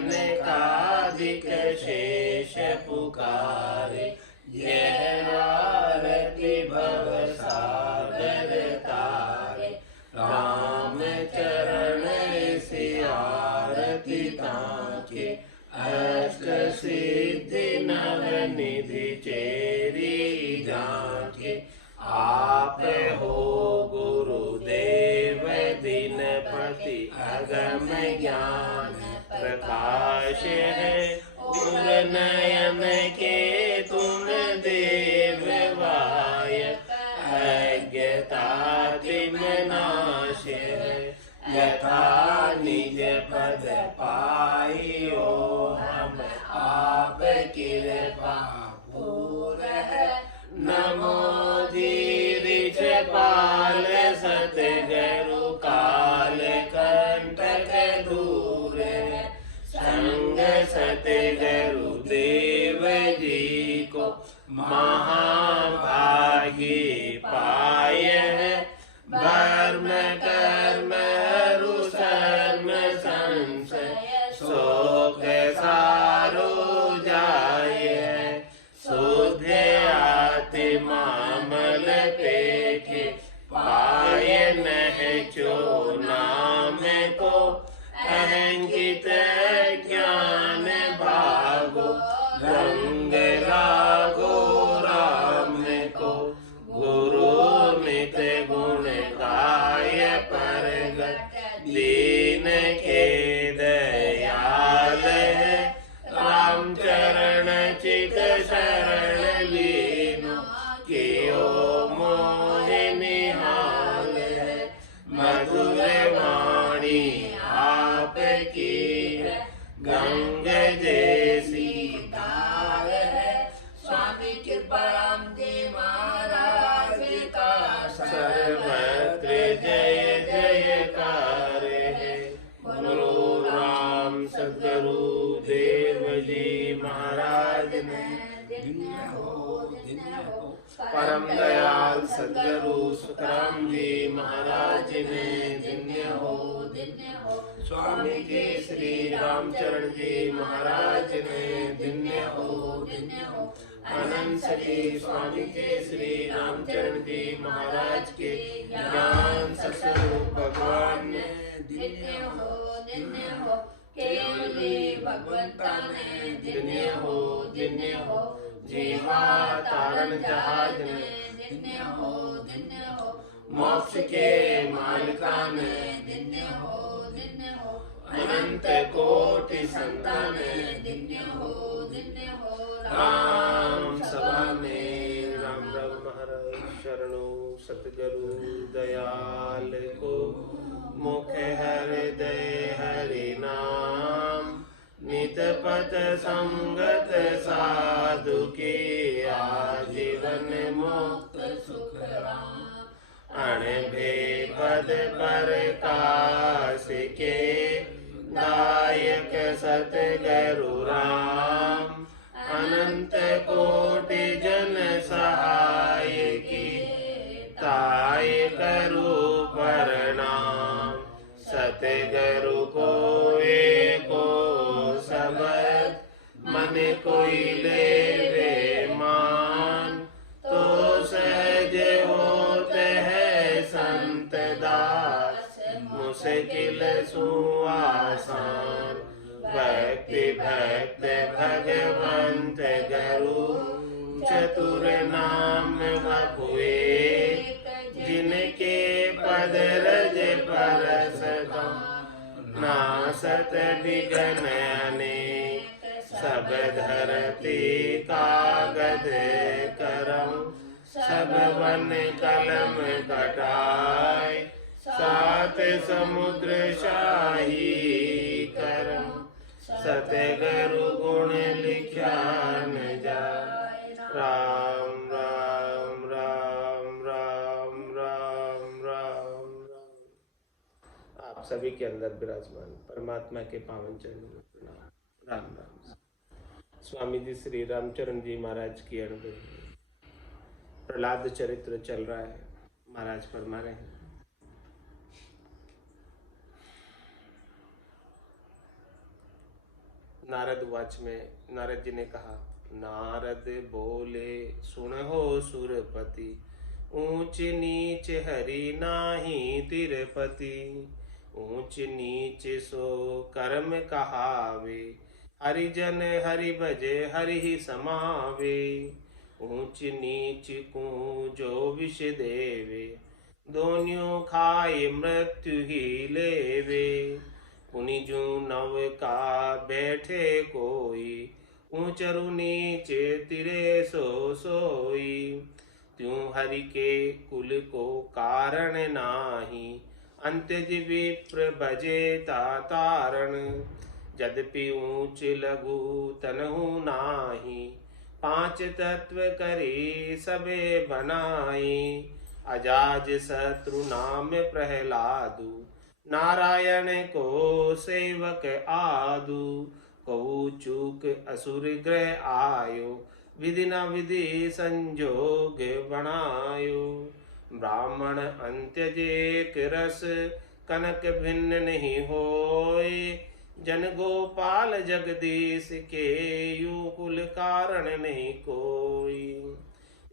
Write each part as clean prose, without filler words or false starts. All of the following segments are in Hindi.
सनकादिक शेष पुकारे, यह आरती भव सागर तारे। राम चरण से आरती ताके, अष्ट सिद्धि नव निधि चेरी जाके। आप हो गुरुदेव दीनपति, अगम ज्ञान प्रकाश है। उर नयन के तुम देव वाय, अज्ञता तिम नाश है। यथा निज पद पाइयो, हम आप कृपा पूर है। नमो धीरिज पाल सतगुरु काल कंटक दूर है। संग सतगुरु देव जी को, महाभागी पाय है। धर्म कर्म हरु शर्म संशय, शोक सारो जाय। शुद्ध आत्मा मल पेखे, पाय नह जो नाम को। अहंकित ज्ञान भागो, रंग लागो राम को। गुरु मित गुण गाय परगट, दीन के दयाल है। राम चरण चित शरण लीनो, कियो मोहि निहाल है। मधुर वाणी आपकी है, गंग जैसी धार है। स्वामी कृपानंद महाराज का, सर्वत्र जय जयकार है। बोलो राम सद्गुरु देव जी महाराज ने, धन्य हो धन्य हो। परम दयाल सद्गुरु सुखराम जी महाराज ने, धन्य हो धन्य हो। स्वामी जी श्री रामचरण जी महाराज ने, धन्य हो धन्य हो। अनंत श्री स्वामी जी श्री रामचरण जी महाराज के ज्ञान सस्वरूप भगवान ने, धन्य हो धन्य हो। केवली भगवंता ने, धन्य हो धन्य हो। जीवा तारण जहाज ने, धन्य हो धन्य हो। मोक्ष के मालिका ने, धन्य हो धन्य हो। अनंत कोटि संतान ने, धन्य हो धन्य हो। राम सभा में राम रघुवर शरणो सतगुरु दयाल को। मुख हृदय हरि नाम, नित पथ संगत साधु के। आजीवन मुक्त सुख राम, अणभे पद प्रकाश के। दायक सतगुरु राम, अनंत कोटि जन सहाय की। ताय करो प्रणाम, सतगुरु को एको शब्द। मन कोई लेवे मान, तो सहज होत है संत दास। मुश्किल सुआसान, भक्ति भक्त भगवंत गुरु। चतुर नाम बपुए, जिनके पद रज परसता। नासत विघ्न अनेक, सब धरती कागज करम। सब वन कलम कटाय, सात समुद्र शाही करम। सतगुरु गुण लिख्या न जाय। राम राम राम राम राम राम। आप सभी के अंदर विराजमान परमात्मा के पावन चरणों में प्रणाम। राम राम। स्वामी जी श्री रामचरण जी महाराज की अनुभूति। प्रहलाद चरित्र चल रहा है, महाराज फरमा रहे हैं। नारद वाच में नारद जी ने कहा, नारद बोले सुनहो सुरपति, ऊंच नीच हरि नाही तिरपति। ऊंच नीच सो कर्म कहावे, हरिजन हरि भजे हरि ही समावे। ऊंच नीच को जो विष देवे, दोनियों खाए मृत्यु ही लेवे। पुनिजु नव का बैठे कोई, ऊंचरु नीच तिरे सो सोई। त्यों हरि के कुल को कारण नाही, अंत्यज विप्र भजे तारण। यद्यपि ऊंच लघु तनहु नाही, पांच तत्व करे सबे बनाई। अजाज शत्रु नाम प्रहलादु, नारायण को सेवक आदु। कहु चूक असुर ग्रह आयो, विधि न विधि संजोग बनायो। ब्राह्मण अंत्यज एक रस, कनक भिन्न नहीं होय। जन गोपाल जगदीश के, यू कुल कारण नहीं कोई।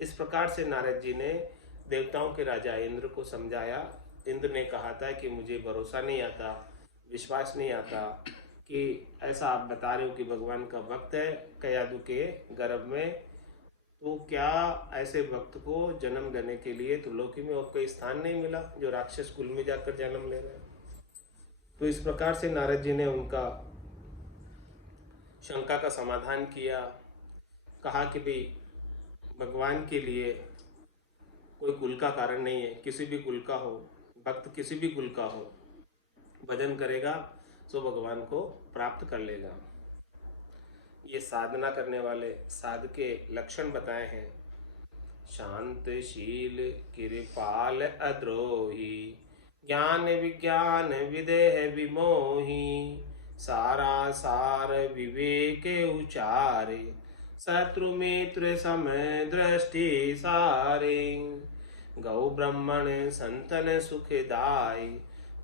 इस प्रकार से नारद जी ने देवताओं के राजा इंद्र को समझाया। इंद्र ने कहा था कि मुझे भरोसा नहीं आता, विश्वास नहीं आता कि ऐसा आप बता रहे हो कि भगवान का भक्त है कयादु के गर्भ में, तो क्या ऐसे भक्त को जन्म लेने के लिए त्रिलोकी में और कोई स्थान नहीं मिला जो राक्षस कुल में जाकर जन्म ले रहे हैं। तो इस प्रकार से नारद जी ने उनका शंका का समाधान किया। कहा कि भाई भगवान के लिए कोई कुल का कारण नहीं है, किसी भी कुल का हो, भक्त किसी भी कुल का हो, भजन करेगा तो भगवान को प्राप्त कर लेगा। ये साधना करने वाले साध के लक्षण बताए हैं। शांतशील कृपाल अद्रोही, ज्ञान विज्ञान विदेह विमोही। सारा सार विवेक उचारे, शत्रु मित्र सम दृष्टि सारे। गौ ब्रह्मण संतन सुखदाई,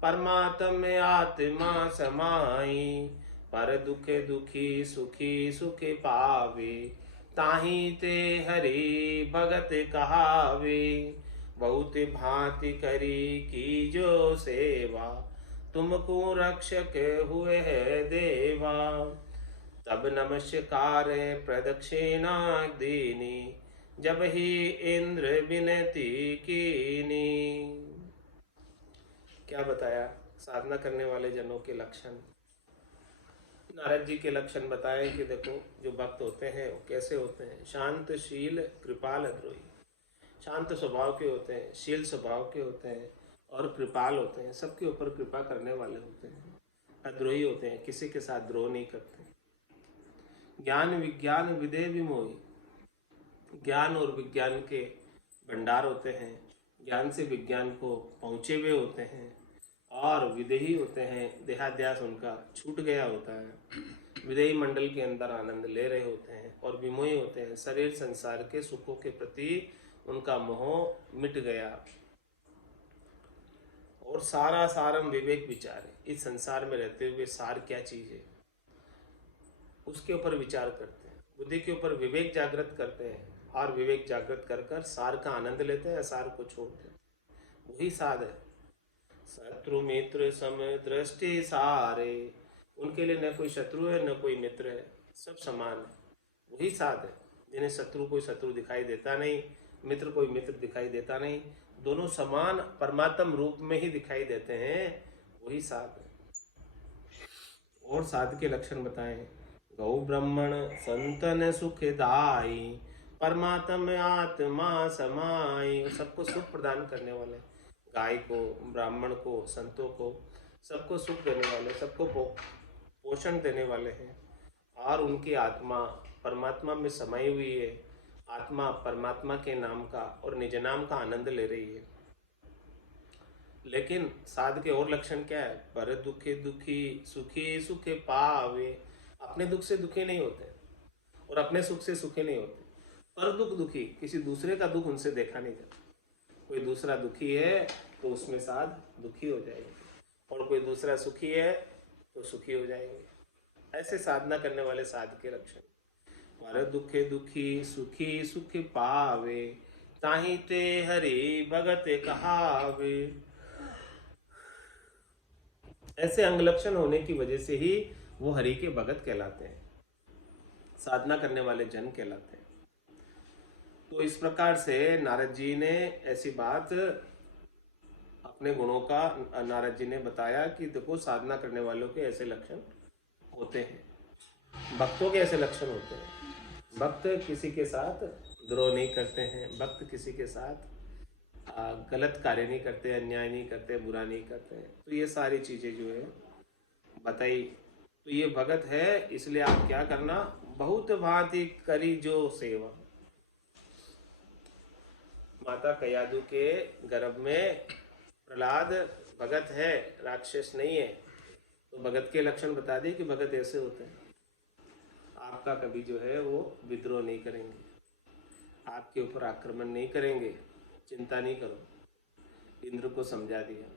परमात्म आत्मा समाई। पर दुख दुखी सुखी सुख पावे, ताही ते हरि भगत कहावे। बहुत भांति करी की जो सेवा, तुमको रक्षक हुए है देवा। तब नमस्कार प्रदक्षिणा दीनी, जब ही इंद्र विनती कीनी। क्या बताया साधना करने वाले जनों के लक्षण। नारद जी के लक्षण बताए कि देखो जो भक्त होते हैं वो कैसे होते हैं। शांतशील कृपाल अद्रोही, शांत स्वभाव के होते हैं, शील स्वभाव के होते हैं और कृपाल होते हैं, सबके ऊपर कृपा करने वाले होते हैं। अद्रोही होते हैं, किसी के साथ द्रोह नहीं करते। ज्ञान विज्ञान विदेह विमोही, ज्ञान और विज्ञान के भंडार होते हैं, ज्ञान से विज्ञान को पहुँचे हुए होते हैं। और विदेही होते हैं, देहाध्यास उनका छूट गया होता है, विदेही मंडल के अंदर आनंद ले रहे होते हैं। और विमोही होते हैं, शरीर संसार के सुखों के प्रति उनका मोह मिट गया। और सारा सारम विवेक विचार है, इस संसार में रहते हुए सार क्या चीज है उसके ऊपर विचार करते हैं, बुद्धि के ऊपर विवेक जागृत करते हैं। और विवेक जागृत कर कर सार का आनंद लेते हैं, सार को छोड़ते हैं, वही साध है। शत्रु मित्र सम दृष्टि सारे, उनके लिए न कोई शत्रु है न कोई मित्र है, सब समान है, वही साध है। जिन्हें शत्रु कोई शत्रु दिखाई देता नहीं, मित्र कोई मित्र दिखाई देता नहीं, दोनों समान परमात्म रूप में ही दिखाई देते हैं, वही साध है। और साध के लक्षण बताए। गौ ब्राह्मण संतन सुखदाई, परमात्म आत्मा समाई। सबको सुख प्रदान करने वाले, गाय को, ब्राह्मण को, संतों को, सबको सुख देने वाले, सबको पोषण देने वाले हैं। और उनकी आत्मा परमात्मा में समाई हुई है। आत्मा परमात्मा के नाम का और निज नाम का आनंद ले रही है। लेकिन साध के और लक्षण क्या है। पर दुखे दुखी सुखी सुख पावे, अपने दुख से दुखी नहीं होते और अपने सुख से सुखी नहीं होते। पर दुख दुखी, किसी दूसरे का दुख उनसे देखा नहीं जाता। कोई दूसरा दुखी है तो उसमें साध दुखी हो जाएंगे, और कोई दूसरा सुखी है तो सुखी हो जाएंगे। ऐसे साधना करने वाले साध के लक्षण। पर दुखे दुखी सुखी सुख पावे, ताहि ते हरि भगत कहावे। ऐसे अंग लक्षण होने की वजह से ही वो हरि के भगत कहलाते हैं, साधना करने वाले जन कहलाते हैं। तो इस प्रकार से नारद जी ने ऐसी बात अपने गुणों का नारद जी ने बताया कि देखो साधना करने वालों के ऐसे लक्षण होते हैं, भक्तों के ऐसे लक्षण होते हैं। भक्त किसी के साथ द्रोह नहीं करते हैं, भक्त किसी के साथ गलत कार्य नहीं करते, अन्याय नहीं करते, बुरा नहीं करते हैं। तो ये सारी चीजें जो है बताई। तो ये भगत है, इसलिए आप क्या करना, बहुत भांति करी जो सेवा। माता कयादु के गर्भ में प्रहलाद भगत है, राक्षस नहीं है। तो भगत के लक्षण बता दिए कि भगत ऐसे होते हैं, आपका कभी जो है वो विद्रोह नहीं करेंगे, आपके ऊपर आक्रमण नहीं करेंगे, चिंता नहीं करो। इंद्र को समझा दिया।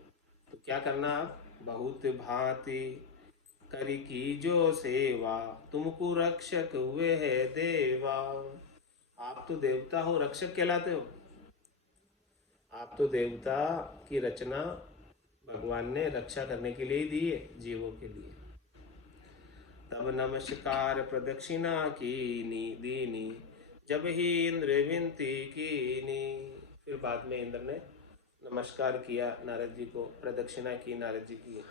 तो क्या करना आप, बहुत भांति करी की जो सेवा, तुमको रक्षक हुए है देवा। आप तो देवता हो, रक्षक कहलाते हो। आप तो देवता की रचना भगवान ने रक्षा करने के लिए ही दी है, जीवों के लिए। तब नमस्कार प्रदक्षिणा कीनी दीनी, जब ही इंद्र विनती कीनी। फिर बाद में इंद्र ने नमस्कार किया नारद जी को, प्रदक्षिणा की नारद जी की,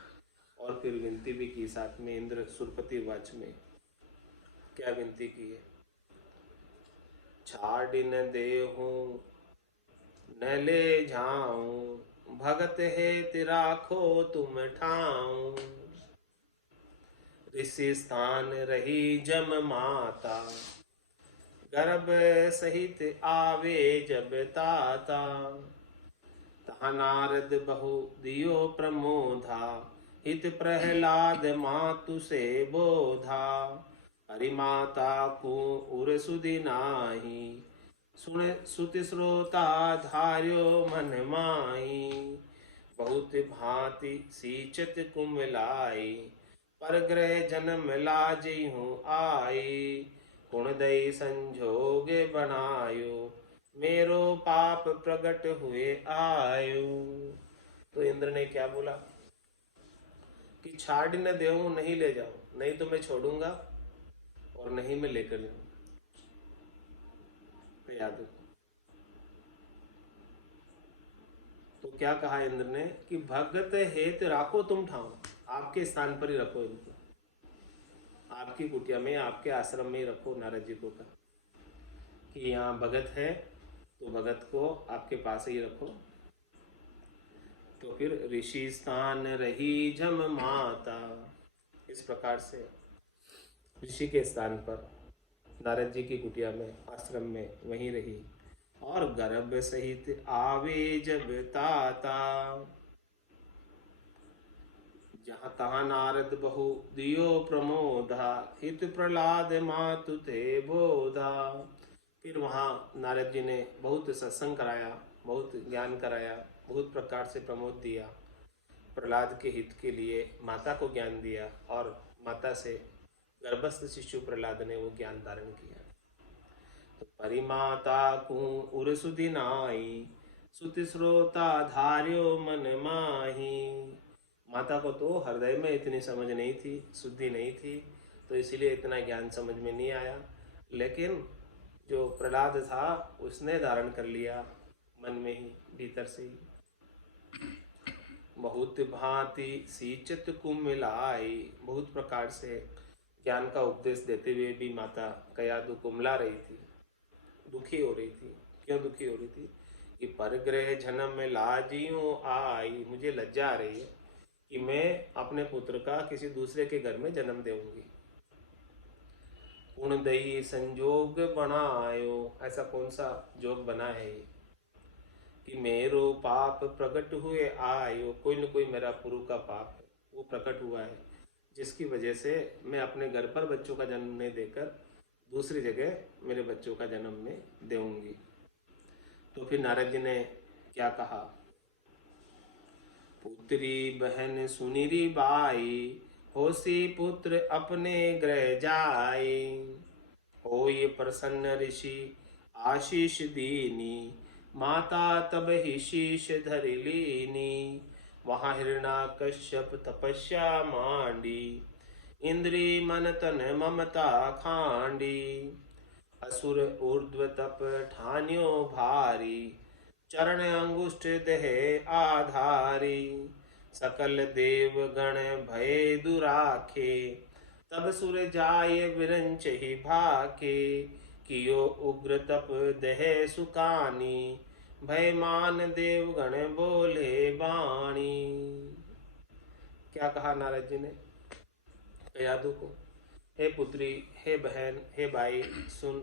और फिर विनती भी की साथ में। इंद्र सुरपति वाच में क्या विनती की है, छाड़ न देहूं न ले जाऊं, भगत है तिराखो तुम ठाऊं। ऋषि स्थान रही जम माता, गर्भ सहित आवे जब ताता। तहाँ नारद बहु दियो प्रमोधा, हित प्रहलाद मातु से बोधा। हरि माता को उर सुधि नाही, सुन सुति श्रोता धार्यो मन माही। बहुत भांति सींचत कुमलाई, पर ग्रह जन्म लाजी हूँ आई। गुण दई संजोग बनायो, मेरो पाप प्रकट हुए आयो। तो इंद्र ने क्या बोला कि छाड़ न देऊं, नहीं ले जाऊं, नहीं तो मैं छोड़ूंगा और नहीं मैं लेकर जाऊंगा। तो याद रखो। तो क्या कहा इंद्र ने कि भगत हेत राखो तुम ठाओ, आपके स्थान पर ही रखो इनको, आपकी कुटिया में, आपके आश्रम में ही रखो। नारद जी को कहा कि यहाँ भगत है तो भगत को आपके पास ही रखो। तो फिर ऋषि स्थान रही जम माता, इस प्रकार से ऋषि के स्थान पर नारद जी की कुटिया में, आश्रम में वहीं रही। और गर्भ सहित आवे जब ताता, जहाँ तहाँ नारद बहु दियो प्रमोदा, हित प्रहलाद मातु ते बोधा। फिर वहाँ नारद जी ने बहुत सत्संग कराया, बहुत ज्ञान कराया, बहुत प्रकार से प्रमोद दिया। प्रहलाद के हित के लिए माता को ज्ञान दिया, और माता से गर्भस्थ शिशु प्रहलाद ने वो ज्ञान धारण किया। तो परिमाता को उर सुधि नाई, सुति श्रोता धार्यो मन माही। माता को तो हृदय में इतनी समझ नहीं थी, शुद्धि नहीं थी, तो इसीलिए इतना ज्ञान समझ में नहीं आया। लेकिन जो प्रहलाद था उसने धारण कर लिया मन में ही, भीतर से ही। बहुत भांति सींचत कुमिलाई, बहुत प्रकार से ज्ञान का उपदेश देते हुए भी माता कयादु कुमला रही थी, दुखी हो रही थी। क्यों दुखी हो रही थी कि परग्रह जन्म में लाजियों आई, मुझे लज्जा आ रही है कि मैं अपने पुत्र का किसी दूसरे के घर में जन्म देऊंगी। गुण दई संजोग बनायो, ऐसा कौन सा जोग बना है ये कि मेरो पाप प्रकट हुए आयो, कोई न कोई मेरा पूर्व का पाप है वो प्रकट हुआ है, जिसकी वजह से मैं अपने घर पर बच्चों का जन्म नहीं देकर दूसरी जगह मेरे बच्चों का जन्म में देऊंगी। तो फिर नारद जी ने क्या कहा, पुत्री बहन सुनिरी बाई, होसी पुत्र अपने गृह जाए। होय प्रसन्न ऋषि आशीष दीनी, माता तब ही शीश धर लीनी। वहाँ हिरणाकश्यप तपस्या मांडी, इंद्री मन तन ममता खांडी। असुर ऊर्ध्व तप ठान्यो भारी, चरण अंगुष्ठ देह आधारी। सकल देव गण भय दुराखे, तब सुर जाय विरंच ही भाके। कियो उग्र तप देह सुकानी, भय मान देवगण बोले बाणी। क्या कहा नारद जी ने यादव को? हे पुत्री, हे बहन, हे भाई, सुन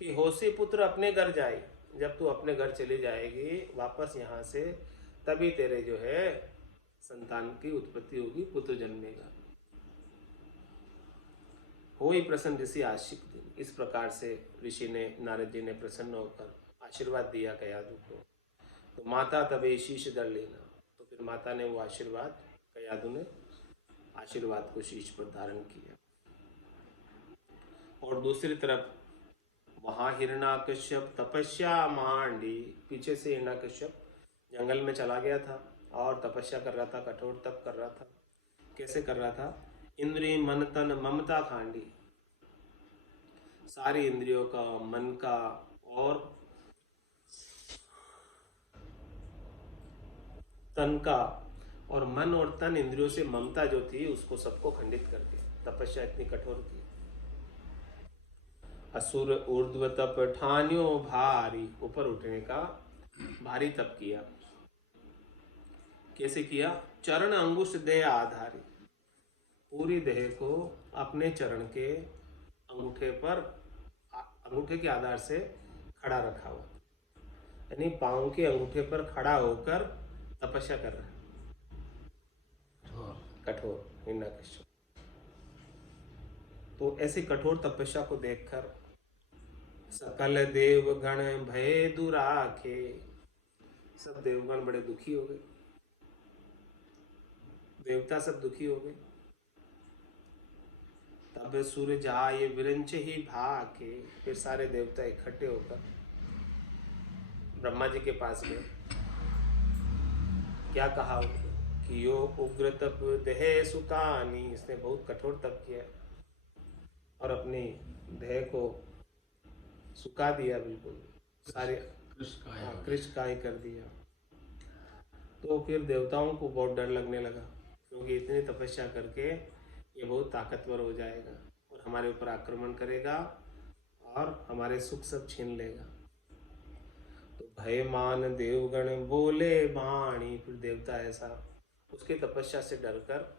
कि होशी पुत्र अपने घर जाए। जब तू अपने घर चली जाएगी वापस यहाँ से, तभी तेरे जो है संतान की उत्पत्ति होगी, पुत्र जन्मेगा। हो ही प्रसन्न ऋषि आशिक दिन। इस प्रकार से ऋषि ने, नारद जी ने प्रसन्न होकर आशीर्वाद दिया कयादु को। तो माता तबे शीश धर लेना, तो फिर माता ने वो आशीर्वाद, कयादु ने आशीर्वाद को शीश पर धारण किया। और दूसरी तरफ वहां हिरणाकश्यप तपस्या मांडी, पीछे से हिरणाकश्यप जंगल में चला गया था और तपस्या कर रहा था, कठोर तप कर रहा था। कैसे कर रहा था? इंद्रिय मन तन ममता खांडी, सारी इंद्रियों का, मन का और तन का, और मन और तन इंद्रियों से ममता जो थी उसको सबको खंडित कर दिया। तपस्या इतनी कठोर की। असुर ऊर्ध्व तप ठान्यो भारी, ऊपर उठने का भारी तप किया। कैसे किया? चरण अंगुष्ठ देह आधारी, पूरी देह को अपने चरण के अंगूठे पर, अंगूठे के आधार से खड़ा रखा हुआ, यानी पांव के अंगूठे पर खड़ा होकर तपस्या कर रहा है। कठोर हिरण्यकश्यप। तो ऐसी कठोर तपस्या को देखकर सकल देवगण भय दुराखे, सब देवगण बड़े दुखी हो गए, देवता सब दुखी हो गए। तब सूर्य जाए विरंच ही भाके, फिर सारे देवता इकट्ठे होकर ब्रह्मा जी के पास गए। क्या कहा उनको कि यो उग्र तप देह सुकानी, इसने बहुत कठोर तप किया और अपनी देह को सुखा दिया, बिल्कुल सारे कृष्णकाय कर दिया। तो फिर देवताओं को बहुत डर लगने लगा, क्योंकि इतनी तपस्या करके ये बहुत ताकतवर हो जाएगा और हमारे ऊपर आक्रमण करेगा और हमारे सुख सब छीन लेगा। तो भय मान देवगण बोले बाणी, फिर देवता ऐसा उसकी तपस्या से डरकर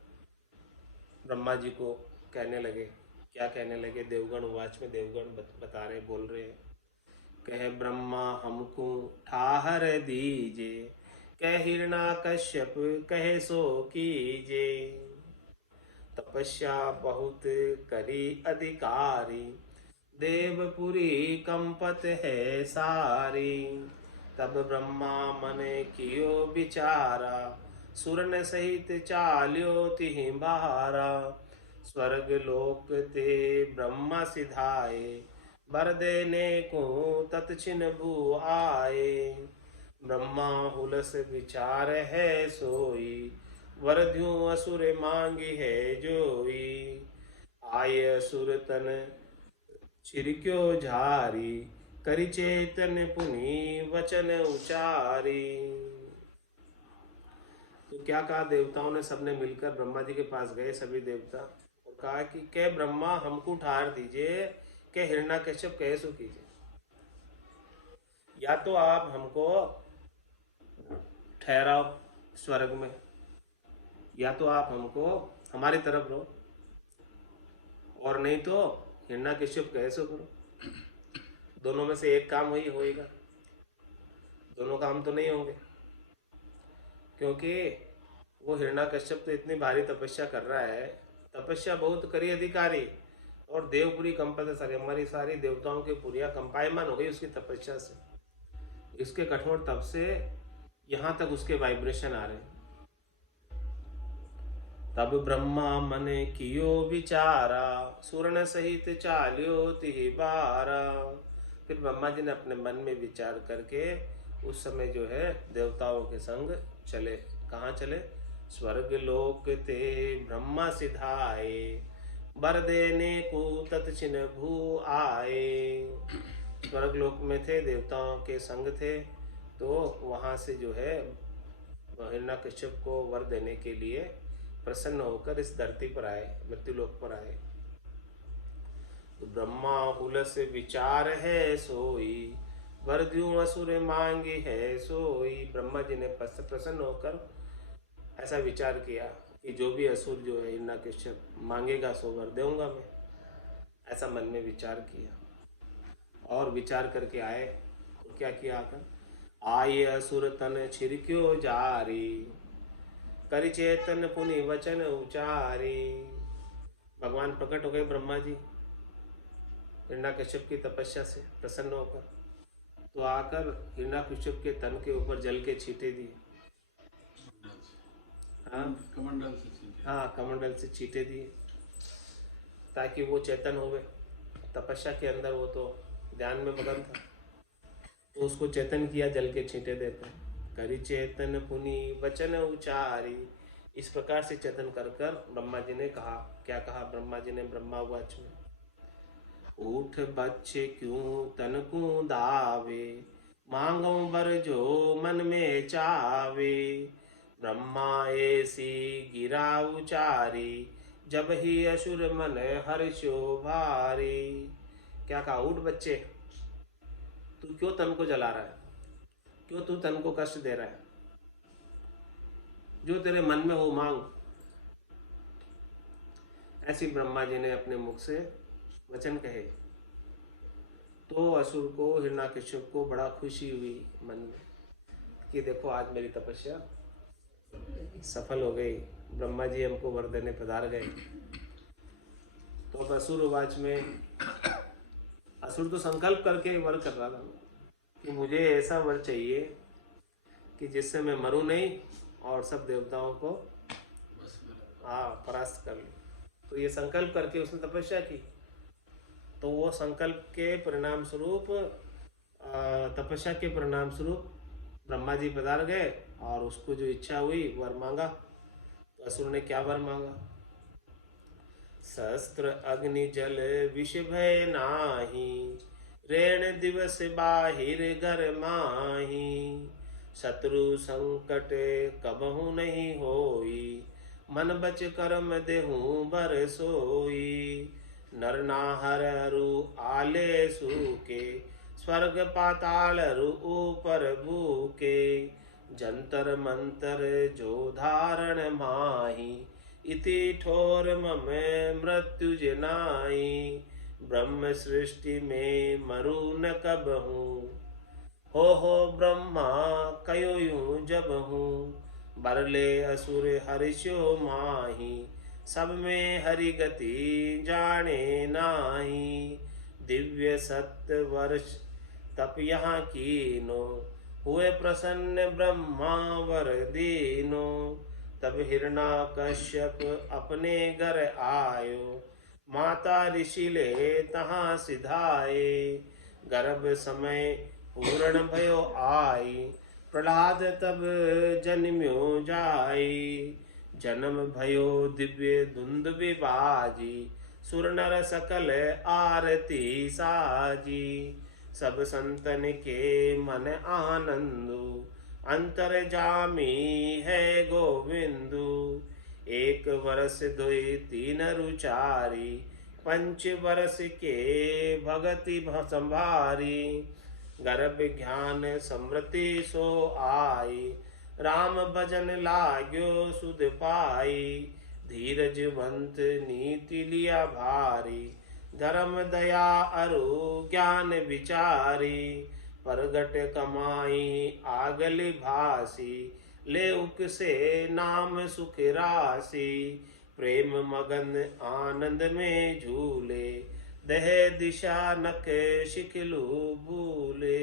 ब्रह्मा जी को कहने लगे। क्या कहने लगे? देवगण उवाच में देवगण बता रहे, बोल रहे, कह ब्रह्मा हमको ठाहर दीजे, कह हिरणाकश्यप कहे सो कीजे। तपस्या बहुत करी अधिकारी, देवपुरी कंपत है सारी। तब ब्रह्मा मन कियो विचारा, सुरन सहित चाल्यो तिहि बारा। स्वर्ग लोक ते ब्रह्मा सिधाए, बर देने को तत्छिन भू आए। ब्रह्मा हुलस विचार है सोई, वरध्यो असुर मांगी है जोई। आय असुर तन छिरक्यो झारी, करि चेतन पुनि वचन उचारी। तो क्या कहा? देवताओं ने सबने मिलकर ब्रह्मा जी के पास गए, सभी देवता, और कहा कि के ब्रह्मा हमको ठार दीजिए, के हिरण्याकश्यप कहे सो कीजिए। या तो आप हमको ठहराओ स्वर्ग में, या तो आप हमको हमारी तरफ लो, और नहीं तो हिरण्याकश्यप कहे सो करो। दोनों में से एक काम वही होएगा, दोनों काम तो नहीं होंगे, क्योंकि वो हिरण्याकश्यप तो इतनी भारी तपस्या कर रहा है, तपस्या बहुत करी अधिकारी, और देवपुरी कंपत, सारी हमारी सारी देवताओं की पुरिया कंपायमान हो गई उसकी तपस्या से। इसके कठोर तप से यहाँ तक उसके वाइब्रेशन आ रहे हैं। तब ब्रह्मा मन कियो विचारा, सुरन सहित चाल्यो तिहि बारा। फिर ब्रह्मा जी ने अपने मन में विचार करके उस समय जो है देवताओं के संग चले। कहाँ चले? स्वर्ग लोक ते ब्रह्मा सिधाए, वर देने को तत्छिन भू आए। स्वर्ग लोक में थे, देवताओं के संग थे, तो वहाँ से जो है हिरण्यकश्यप को वर देने के लिए प्रसन्न होकर इस धरती पर आए, मृत्युलोक पर आए। तो ब्रह्मा हुलस विचार है सोई, वर द्यूं असुर मांगे है सोई। ब्रह्मा जी ने प्रसन्न होकर ऐसा विचार किया कि जो भी असुर जो है हिरण्यकश्यप मांगेगा सो वर दूंगा मैं। ऐसा मन में विचार किया और विचार करके आए। तो क्या किया आकर? आये असुर तन छिरक्यो जारी, करि चेतन पुनि वचन उचारी। भगवान प्रकट हो गए ब्रह्मा जी हिरण्यकश्यप की तपस्या से प्रसन्न होकर। तो आकर हिरण्यकश्यप के तन के ऊपर जल के छींटे दिए। हाँ, कमंडल से छींटे। हाँ, कमंडल से छींटे दिए ताकि वो चेतन हो गए। तपस्या के अंदर वो तो ध्यान में मगन था, तो उसको चेतन किया जल के छींटे देकर। करि चेतन पुनि वचन उचारी। इस प्रकार से चेतन कर कर ब्रह्मा जी ने कहा। क्या कहा ब्रह्मा जी ने ब्रह्मावाच में? उठ बच्चे क्यों तन को दावे, मांगो वर जो मन में चावे। ब्रह्मा ऐसी गिरा उचारी, जब ही असुर मन हर्षो भारी। क्या कहा? उठ बच्चे, तू क्यों तन को जला रहा है? क्यों तू तन को कष्ट दे रहा है? जो तेरे मन में हो मांग। ऐसी ब्रह्मा जी ने अपने मुख से वचन कहे। तो असुर को, हिरण्यकश्यप को बड़ा खुशी हुई मन में कि देखो आज मेरी तपस्या सफल हो गई, ब्रह्मा जी हमको वर देने पधार गए। तो अब असुरवाच में असुर तो संकल्प करके वर कर रहा था कि मुझे ऐसा वर चाहिए कि जिससे मैं मरूं नहीं और सब देवताओं को परास्त कर लूं। तो ये संकल्प करके उसने तपस्या की। तो वो संकल्प के परिणाम स्वरूप, तपस्या के परिणाम स्वरूप ब्रह्मा जी पधार गए और उसको जो इच्छा हुई वर मांगा। तो असुर ने क्या वर मांगा? शस्त्र अग्नि जल विष भय नाही, रेण दिवस बाहिर घर माही। शत्रु संकट कबहु नहीं होई, मन बच कर्म देहूं बर सोई। नर नाहर रु आले सूके, स्वर्ग पाताल रु ऊपर भूके। जंतर मंतर जो धारण माही, इति ठोर मम मृत्यु जनाई। ब्रह्म सृष्टि में मरु न कब हूँ, हो ब्रह्मा कयो यूं जब हूँ। बरले असुर हर्षो माही, सब में हरि गति जाने नाही। दिव्य सत्य वर्ष तप यहाँ कीनो, हुए प्रसन्न ब्रह्मा वर दीनो। तब हिरण्यकश्यप अपने घर आयो, माता ऋषि ले तहाँ सिधाए। गर्भ समय पूर्ण भयो आई, प्रहलाद तब जन्म्यो जाई। जन्म भयो दिव्य धुंध विभाजी, सुर नर सकल आरती साजी। सब संतन के मन आनंदु, अंतर जामी है गोविंदु। एक वर्ष दुई तीन रुचारी, पंच वर्ष के भगति संभारी। गर्भ ज्ञान समृति सो आई, राम भजन लाग्यो सुध पाई। धीरजवंत नीति लिया भारी, धर्म दया अरु ज्ञान विचारी। परगट कमाई आगली भासी, ले उक से नाम सुख राशि। प्रेम मगन आनंद में झूले, दह दिशा नक शिखलू भूले।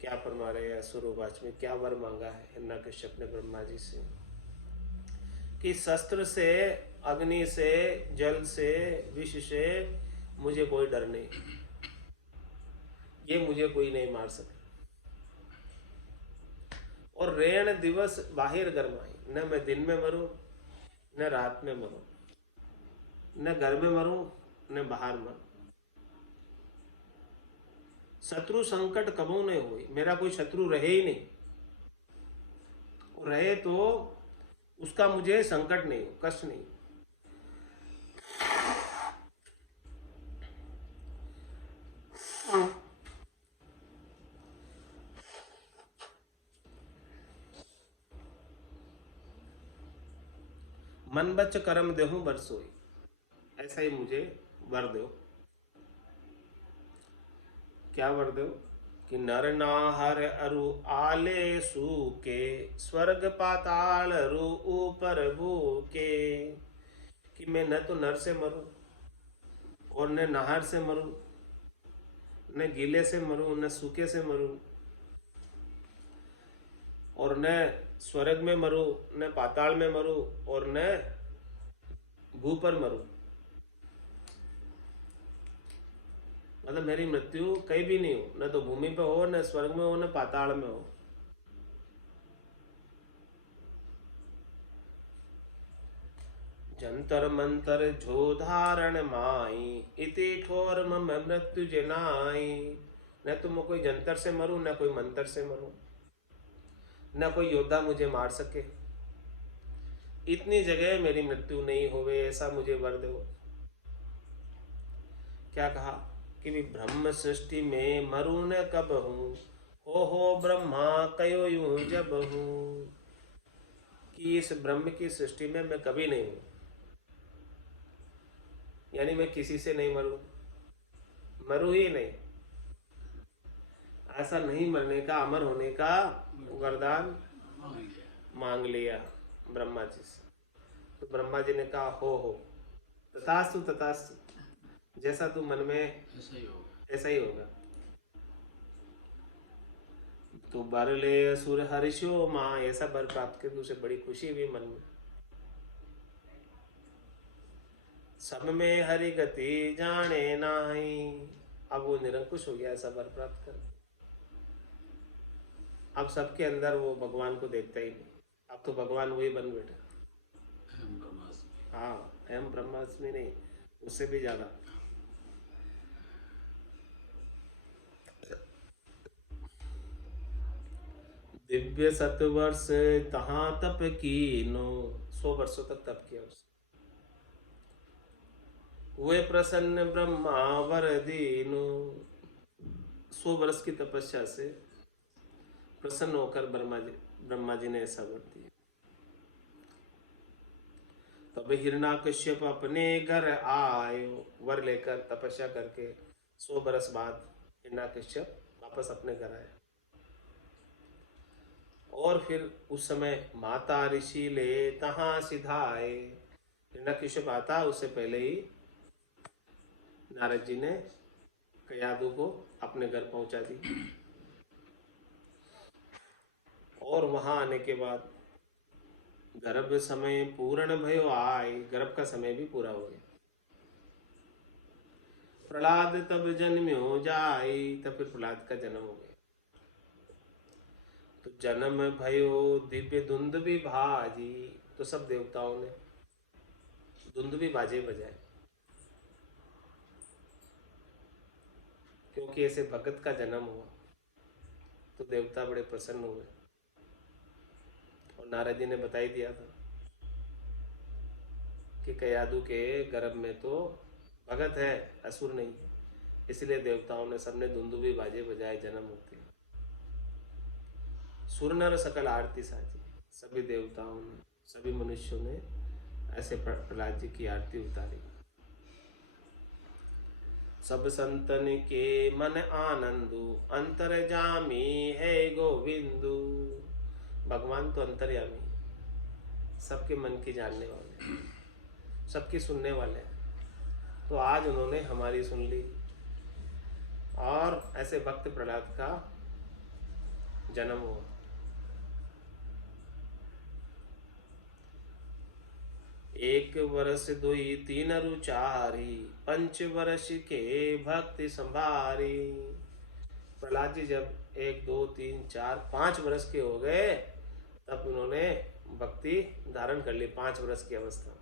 क्या फरमा रहे हैं असुरवाच में? क्या वर मांगा है हिरण्यकश्यप ने ब्रह्मा जी से? कि शस्त्र से, अग्नि से, जल से, विष से मुझे कोई डर नहीं, ये मुझे कोई नहीं मार सके। और रेण दिवस बाहिर गरमाई, न मैं दिन में मरूं न रात में मरूं, न घर में मरूं न बाहर मरूं। शत्रु संकट कबू नहीं हुई, मेरा कोई शत्रु रहे ही नहीं, रहे तो उसका मुझे संकट नहीं, कष्ट नहीं। मन बच करम देहूं बरसोई, ऐसा ही मुझे वर दो। क्या वर दो? कि नर नाहर अरु आले सूके, स्वर्ग पाताल रु ऊपर भूके। कि मैं न तो नर से मरूं और न नाहर से मरूं, न गीले से मरूं न सूखे से मरूं, और न स्वर्ग में मरूं न पाताल में मरूं और न भू पर मरूं। मतलब मेरी मृत्यु कहीं भी नहीं हो, न तो भूमि पे हो, न स्वर्ग में हो, न पाताल में हो। जंतर मंतर झो धारण माई, इति ठोर मम मृत्यु जनाई। न तो मैं कोई जंतर से मरूं, न कोई मंत्र से मरूं, न कोई योद्धा मुझे मार सके, इतनी जगह मेरी मृत्यु नहीं होवे, ऐसा मुझे वर दो। क्या कहा कि भी ब्रह्म सृष्टि में मरूं न कब हूं, हो ब्रह्मा कयो यूं जब हूं। कि इस ब्रह्म की सृष्टि में मैं कभी नहीं हूं, यानी मैं किसी से नहीं मरूं, मरूं ही नहीं। ऐसा नहीं मरने का, अमर होने का वरदान मांग लिया ब्रह्मा जी से। तो ब्रह्मा जी ने कहा हो तथास्तु तथास्तु, जैसा तू मन में ऐसा ही होगा। तो बर ले असुर हर्षो मां, ऐसा बर प्राप्त कर उसे बड़ी खुशी हुई मन में। सब में हरि गति जाने नाही, अब वो निरंकुश हो गया ऐसा वर प्राप्त कर। अब सबके अंदर वो भगवान को देखता ही नहीं, अब तो भगवान वही बन बैठा। हाँ, अहम ब्रह्मास्मि नहीं, उससे भी ज्यादा। दिव्य सतवर्ष तहाँ तप कीनो, 100 वर्षों तक तप किया उसने। हुए प्रसन्न ब्रह्मा वर दीनो, 100 वर्ष की तपस्या से प्रसन्न होकर ब्रह्मा जी ने ऐसा वर दिया। तब हिरण्यकश्यप अपने घर आयो, वर लेकर तपस्या करके 100 बरस बाद हिरण्यकश्यप वापस अपने घर आया। और फिर उस समय माता ऋषि ले तहाँ सिधाए, हिरण्यकश्यप आता उससे पहले ही नारद जी ने कयादु को अपने घर पहुंचा दी। और वहां आने के बाद गर्भ समय पूर्ण भयो आए, गर्भ का समय भी पूरा हो गया। प्रहलाद तब जन्म्यो जाए, तब फिर प्रहलाद का जन्म हो गया। तो जन्म भयो दिव्य धुंधुभी भाजी, तो सब देवताओं ने धुंधुभी बाजे बजाए, क्योंकि ऐसे भगत का जन्म हुआ। तो देवता बड़े प्रसन्न हुए और नारद जी ने बता ही दिया था कि कयादु के गर्भ में तो भगत है, असुर नहीं है। इसलिए देवताओं ने सबने धुंधुभी बाजे बजाए जन्म होते। सुर नर सकल आरती साजी, सभी देवताओं ने, सभी मनुष्यों ने ऐसे प्रहलाद जी की आरती उतारी। सब संतन के मन आनंदु, अंतर जामी है गोविंदु। भगवान तो अंतर्यामी है, सबके मन की जानने वाले, सबकी सुनने वाले हैं। तो आज उन्होंने हमारी सुन ली और ऐसे भक्त प्रहलाद का जन्म हुआ। एक वर्ष दुई तीन रुचारी, पंच वर्ष के भक्ति संभारी। प्रहलाद जी जब 1 2 3 4 5 वर्ष के हो गए तब उन्होंने भक्ति धारण कर ली 5 वर्ष की अवस्था में।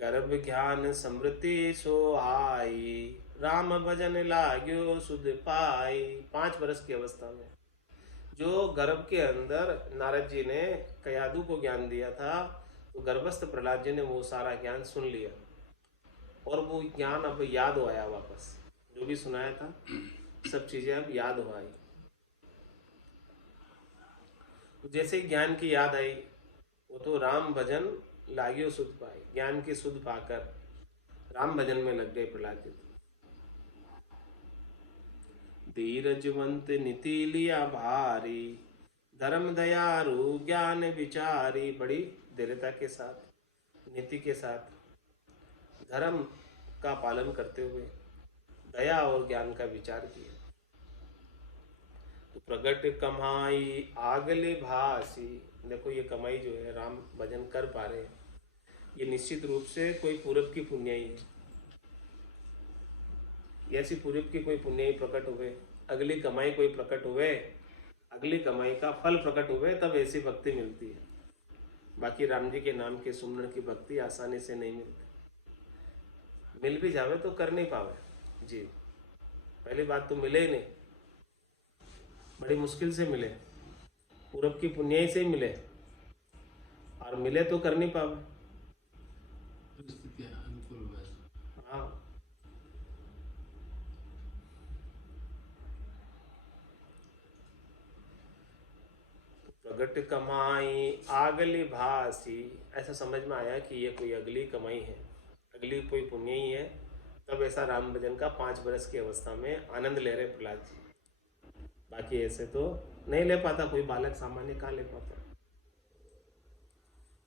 गर्भ ज्ञान समृद्धि सो आई, राम भजन लाग्यो सुध पाई। 5 वर्ष की अवस्था में जो गर्भ के अंदर नारद जी ने कयादु को ज्ञान दिया था, तो गर्भस्थ प्रहलाद जी ने वो सारा ज्ञान सुन लिया और वो ज्ञान अब याद हो आया वापस। जो भी सुनाया था सब चीजें अब याद हो आई। जैसे ही ज्ञान की याद आई, वो तो राम भजन लागियो सुध पाई, ज्ञान की सुध पाकर राम भजन में लग गए प्रहलाद जी। धीरजवंत नीति लिया भारी, धर्म दयारु ज्ञान विचारी। बड़ी दृढ़ता के साथ, नीति के साथ, धर्म का पालन करते हुए दया और ज्ञान का विचार किया। तो प्रगट कमाई आगले भासी। देखो ये कमाई जो है राम भजन कर पा रहे हैं, ये निश्चित रूप से कोई पूरब की पुण्याई है। ऐसी पूरब की कोई पुण्याई प्रकट हुए, अगली कमाई कोई प्रकट हुए, अगली कमाई का फल प्रकट हुए, तब ऐसी भक्ति मिलती है। बाकी राम जी के नाम के सुमरण की भक्ति आसानी से नहीं मिलती। मिल भी जावे तो कर नहीं पावे जी। पहली बात तो मिले ही नहीं, बड़ी मुश्किल से मिले, पूरब की पुण्याई से मिले, और मिले तो कर नहीं पावे। हाँ, प्रगट कमाई आगली भासी। ऐसा समझ में आया कि ये कोई अगली कमाई है, अगली कोई पुण्य ही है। तब ऐसा राम भजन का 5 वर्ष की अवस्था में आनंद ले रहे प्रहलाद जी। बाकी ऐसे तो नहीं ले पाता, कोई बालक सामान्य कहाँ ले पाता।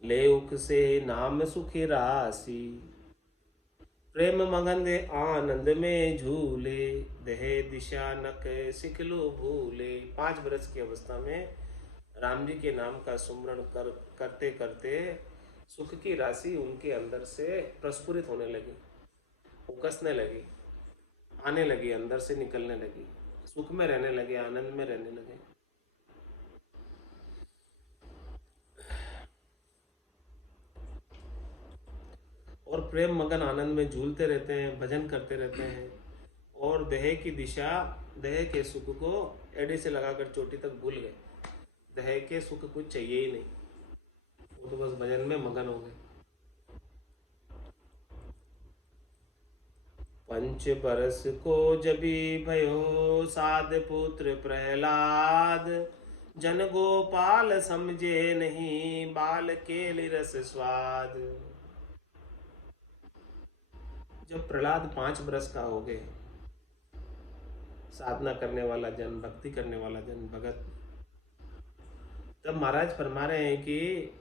ले उक से नाम सुखी राशि, प्रेम मगन दे आनंद में झूले। दहे दिशा नक सिखलो भूले। 5 वर्ष की अवस्था में राम जी के नाम का सुमरण करते करते सुख की राशि उनके अंदर से प्रस्फुरित होने लगी, उकसने लगी, आने लगी, अंदर से निकलने लगी, सुख में रहने लगे, आनंद में रहने लगे। और प्रेम मगन आनंद में झूलते रहते हैं, भजन करते रहते हैं, और देह की दिशा, देह के सुख को एड़ी से लगाकर चोटी तक भूल गए। देह के सुख कुछ चाहिए ही नहीं, वो तो बस भजन में मगन हो गए। 5 वर्ष को जबी भयो साध पुत्र प्रहलाद। जन गोपाल समझे नहीं बाल के रस स्वाद। जब प्रहलाद 5 वर्ष का हो गए, साधना करने वाला जन, भक्ति करने वाला जन, भगत, तब महाराज फरमा रहे हैं कि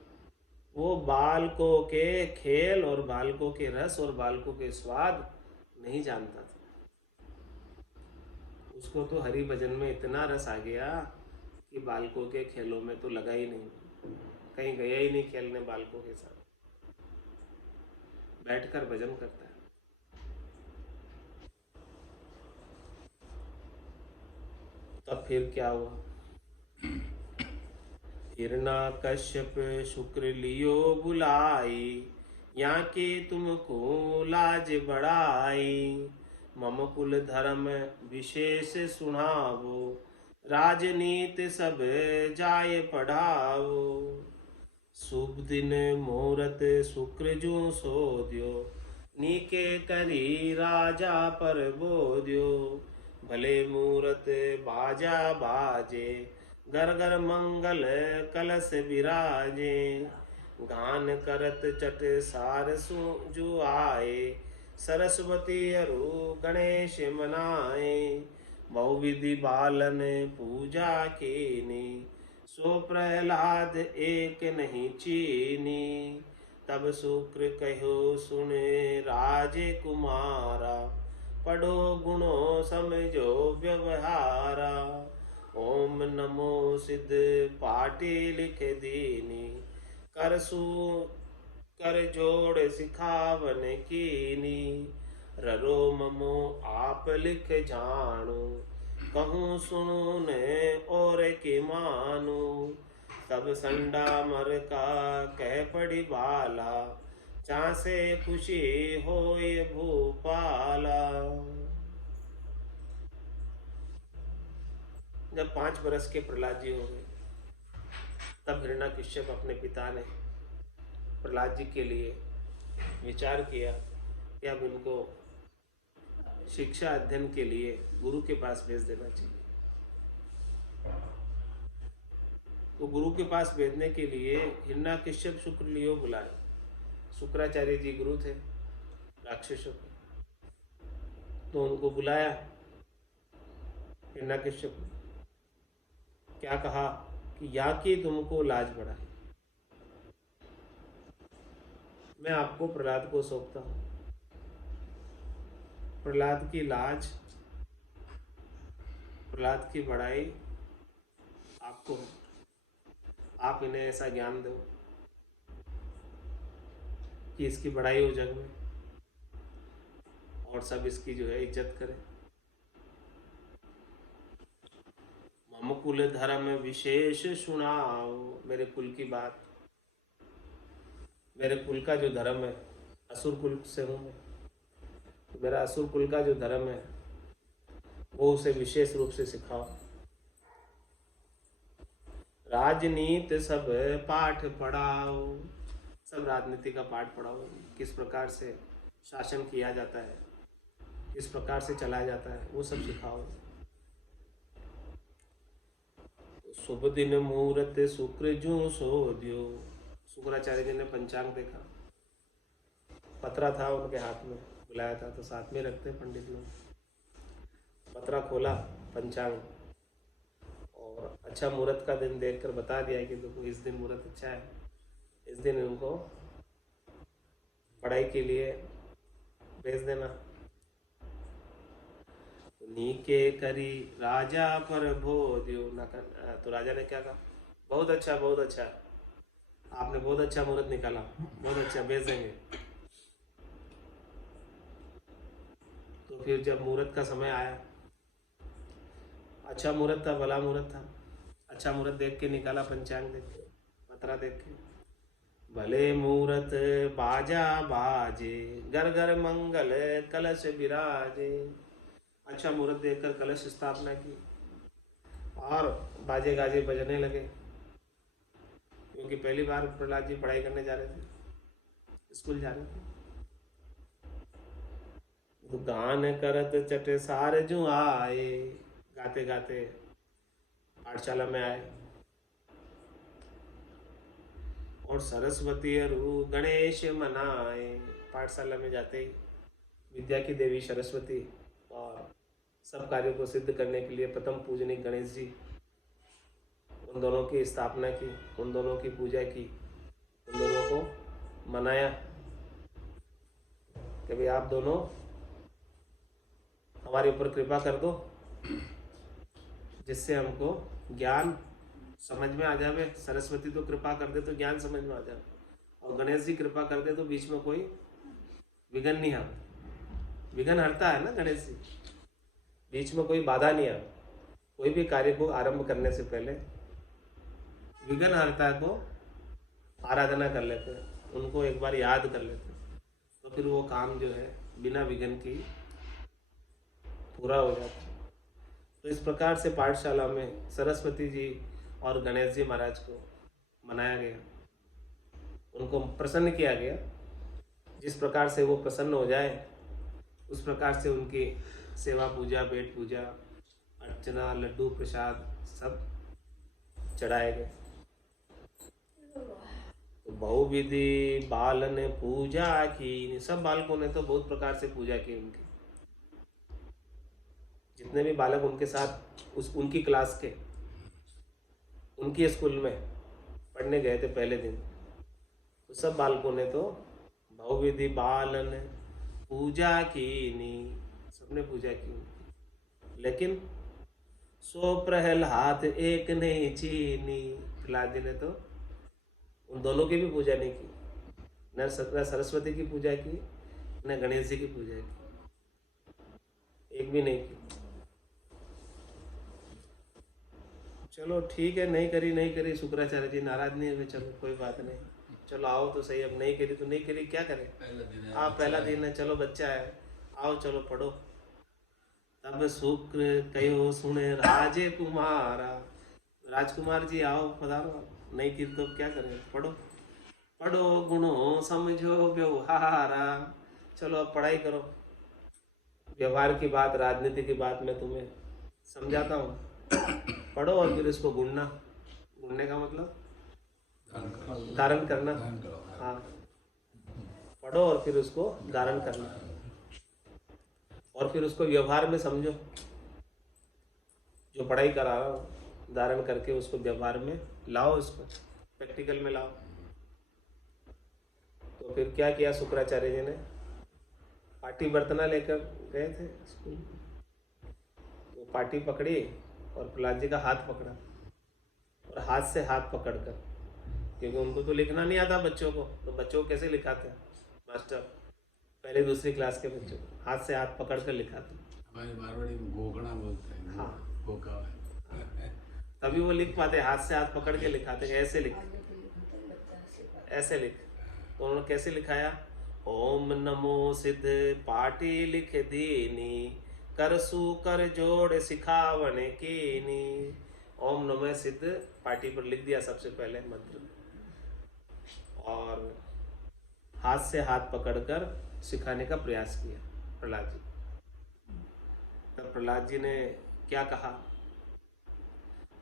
वो बालकों के खेल और बालकों के रस और बालकों के स्वाद नहीं जानता था। उसको तो हरि भजन में इतना रस आ गया कि बालकों के खेलों में तो लगा ही नहीं, कहीं गया ही नहीं खेलने बालकों के साथ, बैठकर भजन करता है। तब फिर क्या हुआ? हिरणा कश्यप शुक्र लियो बुलाई, यहाँ के तुमको लाज बढ़ाई। मम कुल धर्म विशेष सुनावो, राजनीत सब जाय पढ़ावो। शुभ दिन मुहूर्त शुक्र जो सोध्यो, नीके करी राजा पर बोध्यो। भले मुहूर्त बाजा बाजे, घर घर मंगल कलश विराजे। गान करत चट सार जो आए, सरस्वती अरु गणेश मनाए। बहुविधि बालन पूजा कीनी, सो प्रहलाद एक नहीं चीनी। तब शुक्र कहो सुने राजे कुमारा, पढ़ो गुणों समझो व्यवहारा। ओम नमो सिद्ध पाटे लिख दीनी। कर जोड़ सिखावन कीनी। ररो ममो आप लिख जानो। कहूँ सुनु ने और के मानो। तब संडा मर का कह पड़ी बाला। चासे खुशी होए भूपाला। जब 5 बरस के प्रहलाद जी हो गए, तब हिरण्यकश्यप अपने पिता ने प्रहलाद जी के लिए विचार किया कि अब इनको शिक्षा अध्ययन के लिए गुरु के पास भेज देना चाहिए। तो गुरु के पास भेजने के लिए हिरण्यकश्यप शुक्र लियो बुलाए। शुक्राचार्य जी गुरु थे राक्षसों के, तो उनको बुलाया। हिरण्यकश्यप क्या कहा कि या कि तुमको लाज बढ़ाए, मैं आपको प्रहलाद को सौंपता हूं। प्रहलाद की लाज, प्रहलाद की बड़ाई आपको है। आप इन्हें ऐसा ज्ञान दो कि इसकी बड़ाई हो जग में और सब इसकी जो है इज्जत करें। मम कुल धर्म विशेष सुनाओ, मेरे कुल की बात, मेरे कुल का जो धर्म है, असुर कुल से हूँ मैं, तो मेरा असुर कुल का जो धर्म है वो उसे विशेष रूप से सिखाओ। राजनीति सब पाठ पढ़ाओ, सब राजनीति का पाठ पढ़ाओ। किस प्रकार से शासन किया जाता है, किस प्रकार से चलाया जाता है, वो सब सिखाओ। शुभ दिन मुहूर्त शुक्र जू सो दियो। शुक्राचार्य जी ने पंचांग देखा, पत्रा था उनके हाथ में, बुलाया था तो साथ में रखते पंडित लोग। पत्रा खोला, पंचांग, और अच्छा मुहूर्त का दिन देखकर बता दिया कि देखो इस दिन मुहूर्त अच्छा है, इस दिन उनको पढ़ाई के लिए भेज देना। नीके करी राजा पर भोज्यो न कर। तो राजा ने क्या कहा, बहुत अच्छा, बहुत अच्छा, आपने बहुत अच्छा मुहूर्त निकाला, बहुत अच्छा, भेज देंगे। तो फिर जब मुहूर्त का समय आया, अच्छा मुहूर्त था, भला मुहूर्त था, अच्छा मुहूर्त देख के निकाला, पंचांग देख के, पत्रा देख के। भले मुहूर्त बाजा बाजे, घर घर मंगल कलश विराजे। अच्छा मुहूर्त देखकर कलश स्थापना की और बाजे गाजे बजने लगे, क्योंकि पहली बार प्रहलाद जी पढ़ाई करने जा रहे थे, स्कूल जा रहे थे। तो गान करत चट सार जू आए, गाते गाते पाठशाला में आए। और सरस्वती अरु गणेश मनाए। पाठशाला में जाते ही विद्या की देवी सरस्वती और सब कार्यों को सिद्ध करने के लिए प्रथम पूजनीक गणेश जी, उन दोनों की स्थापना की, उन दोनों की पूजा की, उन दोनों को मनाया कि भाई आप दोनों हमारे ऊपर कृपा कर दो, जिससे हमको ज्ञान समझ में आ जावे। सरस्वती तो कृपा कर दे तो ज्ञान समझ में आ जाए, और गणेश जी कृपा कर दे तो बीच में कोई विघ्न नहीं आता। विघ्न हरता है ना गणेश जी, बीच में कोई बाधा नहीं आता। कोई भी कार्य को आरंभ करने से पहले विघ्न हरता को आराधना कर लेते हैं, उनको एक बार याद कर लेते हैं, तो फिर वो काम जो है बिना विघ्न की पूरा हो जाता है। तो इस प्रकार से पाठशाला में सरस्वती जी और गणेश जी महाराज को मनाया गया, उनको प्रसन्न किया गया। जिस प्रकार से वो प्रसन्न हो जाए उस प्रकार से उनकी सेवा पूजा, पेट पूजा, अर्चना, लड्डू प्रसाद सब चढ़ाए गए। तो बहुविधि बालन पूजा की, सब बालकों ने तो बहुत प्रकार से पूजा की उनकी। जितने भी बालक उनके साथ उनकी क्लास के, उनकी स्कूल में पढ़ने गए थे पहले दिन, तो सब बालकों ने तो बहुविधि बालन पूजा की, सबने पूजा की उनकी। लेकिन सो प्रहलाद एक नहीं चीनी। प्रहलाद जी ने तो उन दोनों की भी पूजा नहीं की, न सरस्वती की पूजा की न गणेश जी की पूजा की, एक भी नहीं की। चलो ठीक है, नहीं करी नहीं करी, शुक्राचार्य जी नाराज नहीं हुए, चलो कोई बात नहीं, चलो आओ तो सही, अब नहीं करी तो नहीं करी, क्या करें। आप पहला दिन है, चलो बच्चा है, आओ चलो पढ़ो। तब शुक्र कहो सुने राजे कुमारा, राजकुमार जी आओ पधारो, नहीं की तो क्या करें, पढ़ो। पढ़ो गुणों समझो व्यवहारा, चलो अब पढ़ाई करो। व्यवहार की बात, राजनीति की बात मैं तुम्हें समझाता हूँ, पढ़ो और फिर इसको गुणना। गुणने का मतलब धारण करना। हाँ, पढ़ो और फिर उसको धारण करना, और फिर उसको व्यवहार में समझो। जो पढ़ाई करा रहा हूँ धारण करके उसको व्यवहार में लाओ, इसको प्रैक्टिकल में लाओ। तो फिर क्या किया शुक्राचार्य जी ने, पाटी बर्तना लेकर गए थे स्कूल, तो पाटी पकड़ी और प्रहलाद जी का हाथ पकड़ा, और हाथ से हाथ पकड़कर, क्योंकि उनको तो लिखना नहीं आता बच्चों को, तो बच्चों को कैसे लिखाते हैं मास्टर, पहले दूसरी क्लास के बच्चों को हाथ से हाथ पकड़ कर लिखाते। हमारे मारवाड़ी में गोगड़ा बोलते हैं। हाँ, गोगा तभी वो लिख पाते, हाथ से हाथ पकड़ के लिखाते, ऐसे लिख, ऐसे लिख। तो उन्होंने कैसे लिखाया, ओम नमो सिद्ध पाटी लिख दीनी, कर सु कर जोड़ सिखावन कीनी। ओम नमो सिद्ध पाटी पर लिख दिया सबसे पहले मंत्र, और हाथ से हाथ पकड़कर सिखाने का प्रयास किया प्रहलाद जी। तब प्रहलाद जी ने क्या कहा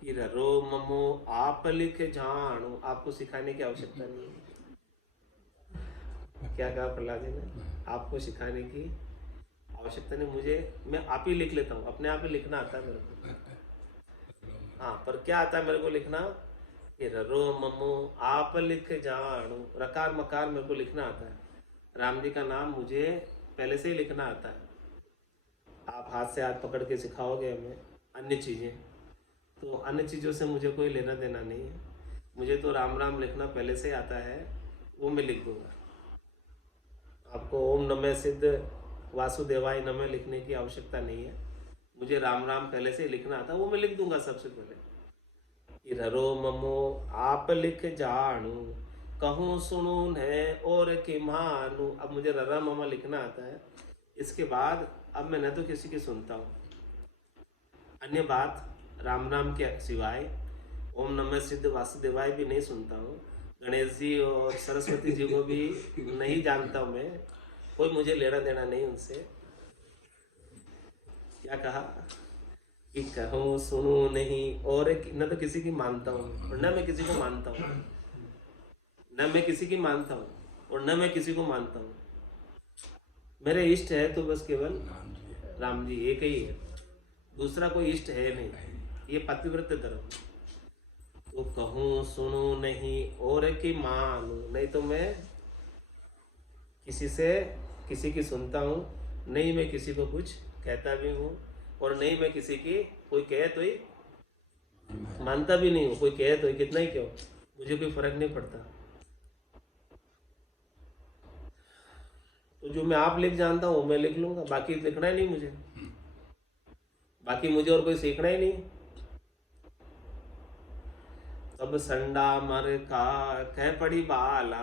कि रो ममो आप लिख जानो, आपको सिखाने की आवश्यकता नहीं है। क्या कहा प्रहलाद जी ने, आपको सिखाने की आवश्यकता नहीं, मुझे, मैं आप ही लिख लेता हूँ, अपने आप ही लिखना आता है मेरे को। हाँ, पर क्या आता है मेरे को लिखना, कि रो ममो आप लिख जानो, रकार मकार मेरे को लिखना आता है। राम जी का नाम मुझे पहले से ही लिखना आता है, आप हाथ से हाथ पकड़ के सिखाओगे हमें अन्य चीज़ें, तो अन्य चीज़ों से मुझे कोई लेना देना नहीं है, मुझे तो राम राम लिखना पहले से आता है, वो मैं लिख दूंगा। आपको ओम नमः सिद्ध वासुदेवाय नमः लिखने की आवश्यकता नहीं है, मुझे राम राम पहले से ही लिखना आता है, वो मैं लिख दूंगा सबसे पहले। रो ममो आप लिख जानू, कहूँ सुनू है और कि मानू। अब मुझे ररा ममा लिखना आता है, इसके बाद अब मैं न तो किसी की सुनता हूँ, अन्य बात राम नाम के सिवाय ओम नमः सिद्ध वासुदेवाय भी नहीं सुनता हूँ, गणेश जी और सरस्वती जी को भी नहीं जानता हूँ मैं, कोई मुझे लेना देना नहीं उनसे। क्या कहा कि कहूँ सुनू नहीं और न तो किसी की मानता हूँ, और न मैं किसी को मानता हूँ, न मैं किसी की मानता हूँ और न मैं किसी को मानता हूँ। मेरे इष्ट है तो बस केवल राम जी एक ही है, दूसरा कोई इष्ट है नहीं, ये पतिव्रत धर्म। तो कहूँ सुनू नहीं और कि मानू, नहीं तो मैं किसी से किसी की सुनता हूँ, नहीं मैं किसी को कुछ कहता भी हूँ, और नहीं मैं किसी की कोई कहे तो ही मानता भी नहीं हूँ, कोई कहे तो ही कितना ही क्यों, मुझे कोई फर्क नहीं पड़ता। तो जो मैं आप लिख जानता हूँ मैं लिख लूंगा, बाकी लिखना ही नहीं मुझे, बाकी मुझे और कोई सीखना ही नहीं। तब संडा मर का कह पड़ी बाला,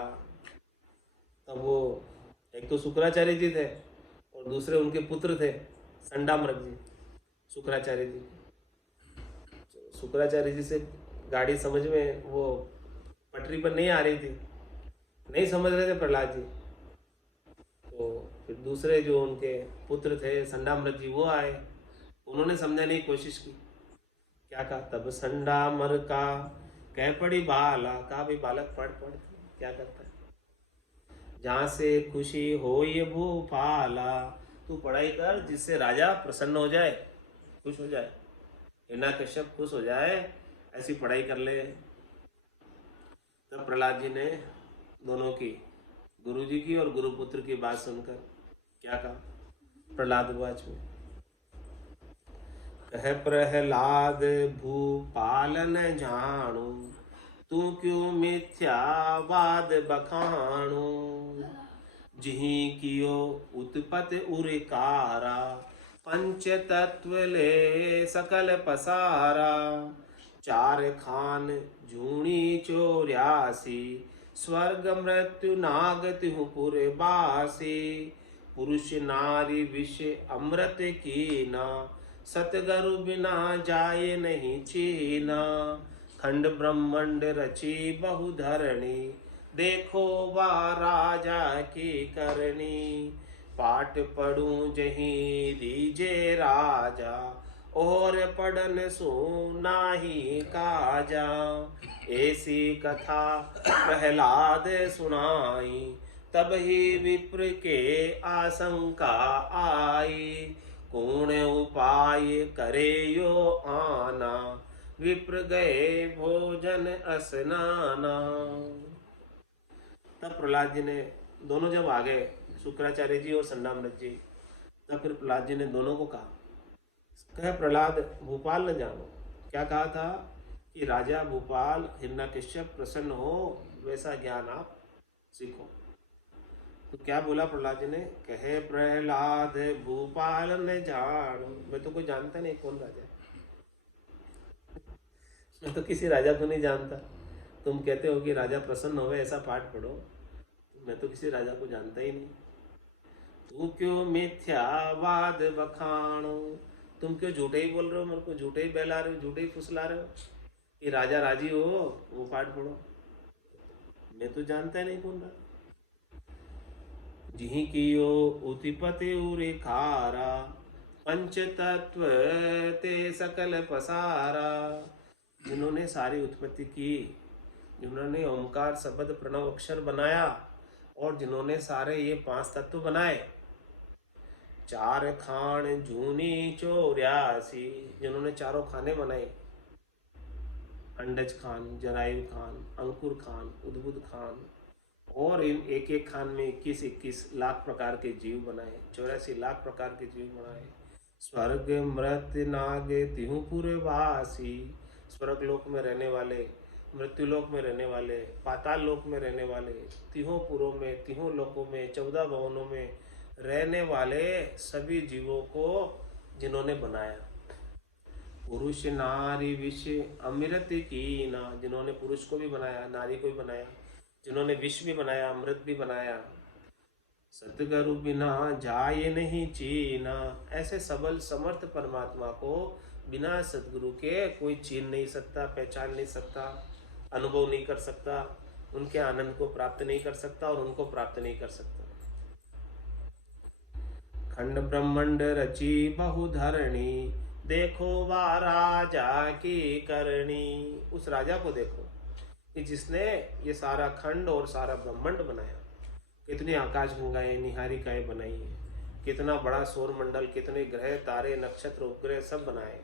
तब वो एक तो शुक्राचार्य जी थे और दूसरे उनके पुत्र थे संडामृग जी, शुक्राचार्य जी। शुक्राचार्य जी से गाड़ी समझ में वो पटरी पर नहीं आ रही थी, नहीं समझ रहे थे प्रहलाद जी, तो फिर दूसरे जो उनके पुत्र थे संडामृग जी वो आए, उन्होंने समझाने की कोशिश की। क्या कहा, तब संडामर का कह पड़ी बाला, कहा भाई बालक पढ़ पढ़, क्या करता है, जहाँ से खुशी हो ये भूपाला, तू पढ़ाई कर जिससे राजा प्रसन्न हो जाए, खुश हो जाए, हिरण्यकश्यप खुश हो जाए, ऐसी पढ़ाई कर ले। तब प्रहलाद जी ने दोनों की, गुरु जी की और गुरुपुत्र की बात सुनकर क्या कहा, प्रहलाद वाच में कह प्रहलाद भूपाल न जाणु, तू क्यों मिथ्यावाद बखाणु। जिहि कियो उत्पत उरिकारा, पंच तत्व ले सकल पसारा। चार खान जूणी 84, स्वर्ग मृत्यु नाग तिहु पुर बासी। पुरुष नारी विष अमृत कीना, सतगरु बिना जाए नहीं चीना। खंड ब्रह्मंड रची बहुधरणी, देखो बा राजा की करनी। पाठ पढ़ूं जही रीजे राजा, और पढ़न सुना ही काजा। ऐसी कथा प्रहलाद सुनाई, तब ही विप्र के आशंका आई। कौन उपाय करे यो आना, विप्र गए भोजन स्नाना। तब प्रहलाद जी ने, दोनों जब आ गए, शुक्राचार्य जी और संडामृत जी, तब फिर प्रहलाद जी ने दोनों को कहा, कह प्रहलाद भूपाल न जानो। क्या कहा था कि राजा भूपाल हिरण्यकश्यप प्रसन्न हो वैसा ज्ञान आप सीखो। तो क्या बोला प्रहलाद जी ने, कहे प्रहलाद भूपाल न जानो। मैं तो कोई जानता नहीं कौन राजा है, मैं तो किसी राजा को नहीं जानता। तुम कहते हो कि राजा प्रसन्न होवे ऐसा पाठ पढ़ो, मैं तो किसी राजा को जानता ही नहीं। तू क्यों मिथ्यावाद बखाणो, तुम क्यों झूठे ही बोल रहे हो, मेरे को झूठे ही बहला रहे हो, झूठे ही फुसला रहे हो कि राजा राजी हो वो पाठ पढ़ो। मैं तो जानता ही नहीं कौन राजा। जिहि कियो उत्पत्ति उरिखारा, पंच तत्व ते सकल पसारा। जिन्होंने सारी उत्पत्ति की, जिन्होंने ओंकार शब्द प्रणव अक्षर बनाया, और जिन्होंने सारे ये 5 तत्व बनाए। चार खान जूनी 84, जिन्होंने चारों खाने बनाए, अंडज खान, जरायु खान, अंकुर खान, उद्भुत खान, और इन एक एक खान में 21-21 लाख प्रकार के जीव बनाए, 84 लाख प्रकार के जीव बनाए। स्वर्ग मृत नाग तिहु पुरवासी, स्वर्ग लोक में रहने वाले, मृत्यु लोक में रहने वाले, पाताल लोक में रहने वाले, तिहों पुरों में, तिहों लोकों में, 14 भवनों में रहने वाले सभी जीवों को जिन्होंने बनाया। पुरुष नारी विष अमृत कीना, जिन्होंने पुरुष को भी बनाया, नारी को भी बनाया, जिन्होंने विष भी बनाया, अमृत भी बनाया। सतगुरु बिना जाए नहीं चीना, ऐसे सबल समर्थ परमात्मा को बिना सतगुरु के कोई चीन नहीं सकता, पहचान नहीं सकता, अनुभव नहीं कर सकता, उनके आनंद को प्राप्त नहीं कर सकता और उनको प्राप्त नहीं कर सकता। खंड ब्रह्मांड रची बहुधरणी, देखो वा राजा की करनी। उस राजा को देखो कि जिसने ये सारा खंड और सारा ब्रह्मांड बनाया। कितनी आकाश गंगाएं निहारिकाएं बनाई है, कितना बड़ा सौर मंडल, कितने ग्रह तारे नक्षत्र उपग्रह सब बनाए।